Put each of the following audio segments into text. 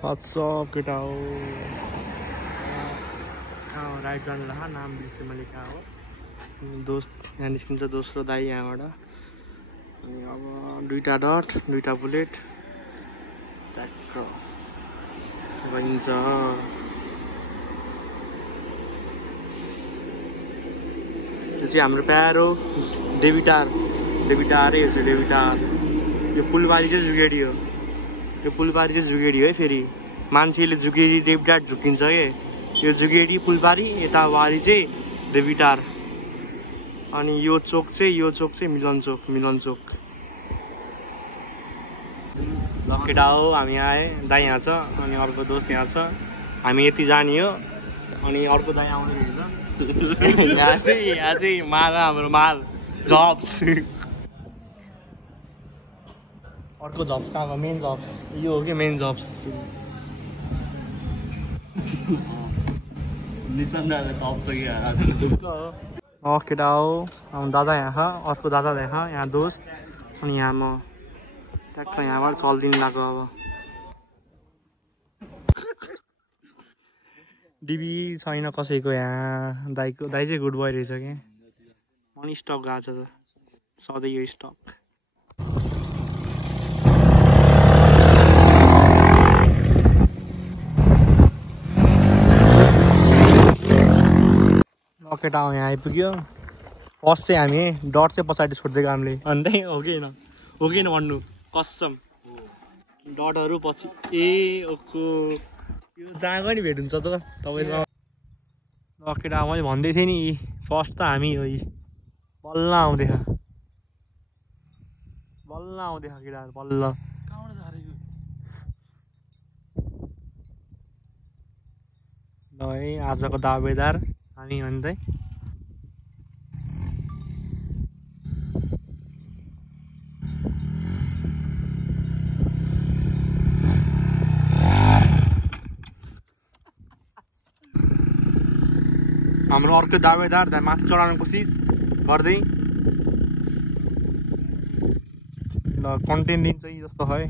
WhatsApp केटा हो ride गर्नु रह नाम बिर्सेँ मैले कहाँ हो दोस्त यहाँ निस्किन्छ दोस्रो दाई यहाँबाट अनि अब दुईटा डट दुईटा बुलेट ट्याक्क गइन्छ यो चाहिँ हाम्रो प्यारो डेबिटारै हो डेबिटार यो पुलबारी चाहिँ जुगेडी हो यो पुलबारी चाहिँ जुगेडी है फेरि मान्छेले जुगेडी डेबिटार झुकिन्छ के यो जुगेडी पुलबारी यता वारी चाहिँ डेबिटार अनि यो चोक चाहिँ मिलन चोक ल केटा हो हामी आए दाइ यहाँ छ अनि अर्को दोस्त यहाँ छ हामी यति जाने हो अनि अर्को दाइ आउने रहेछ यहाँ चाहिँ माल हाम्रो माल जब्स अर्को जब कहाँ मेन जब यो हो कि मेन जब्स केटा हो दादा यहाँ छ अर्को दादा यहाँ दोस्त अनि यहाँ म ट्याक्क यहाँबाट चल्दिनु लाग्यो अब डिबी छैन कसैको यहाँ दाइ चाहिँ गुड बोय रहेछ कि मनी स्टक गएको छ सधैँ यो स्टक केटा हो यहाँ आइपुग्यो फर्स्ट चाहिँ हामी डट चाहिँ पछाडि छोडिदिएको हामीले अन्त हो कि भन्नु कसम डटहरू पछि ए ओको यो जहाँ पनि भेट हुन्छ त तपाईँसँग केटा मैले भन्दै थिएँ नि फर्स्ट त हामी हो बल्ल आउँदैछ केटाहरू बल्ल ल है आजको दावेदार हामी भन्दै हाम्रो अर्को दावेदार माथि चढाउनु कोसिस गर्दै ल कन्टेन्ट दिन्छ जस्तो है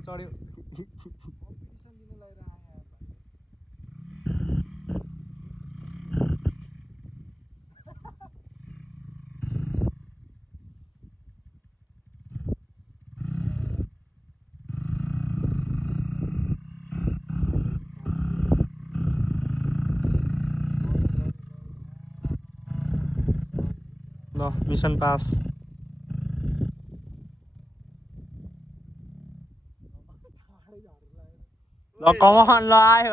चढ्यो ल मिसन पास ल कमान ल आयो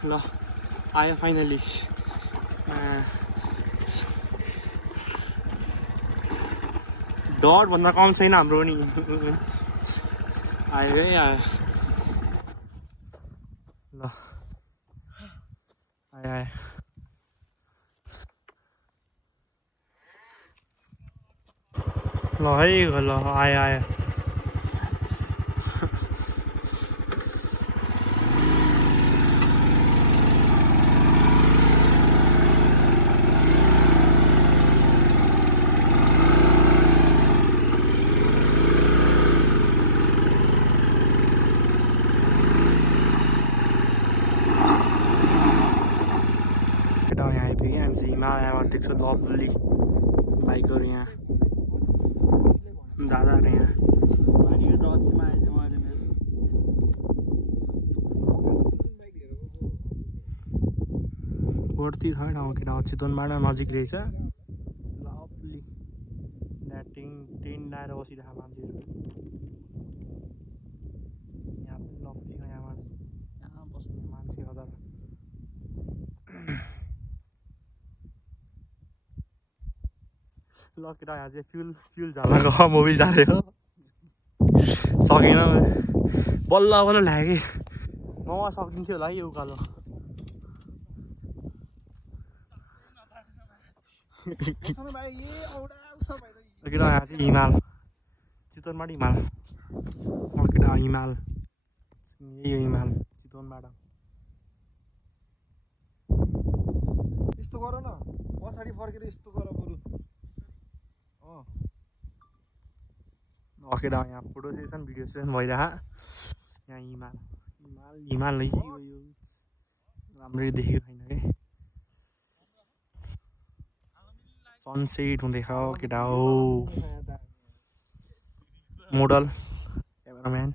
ल आयो फाइनली डट भन्दा कम छैन हाम्रो नि आयो है आयो ल आयो ल है ल आयो हिमालयबाट देख्छ लभली बाइकहरू यहाँ दादाहरू यहाँ कोर्ती छैन केटा चितवनबाट नजिक रहेछ लभली टेन्ट लाएर बसिरहेको मान्छेहरू यहाँ पनि लभली यहाँबाट यहाँ बस्ने मान्छे ल केटा यहाँ चाहिँ फ्युल झाल्नको मोबिल झालेको सकेन बल्ल बल्ल ल्याएँ कि ममा सकिन्थ्यो होला है यो उकालो केटा यहाँ चाहिँ हिमाल चितवनबाट हिमाल केटा हिमाल यही हो हिमाल चितवनबाट यस्तो गर न पछाडि फर्केर यस्तो गर बरु केटा यहाँ फोटो सेसन भिडियो सेसन भइरह यहाँ हिमाल हिमाल हिमाल है यो राम्ररी देखेको छैन कि सनसेट हुँदैछ केटा हो मोडल क्यामेराम्यान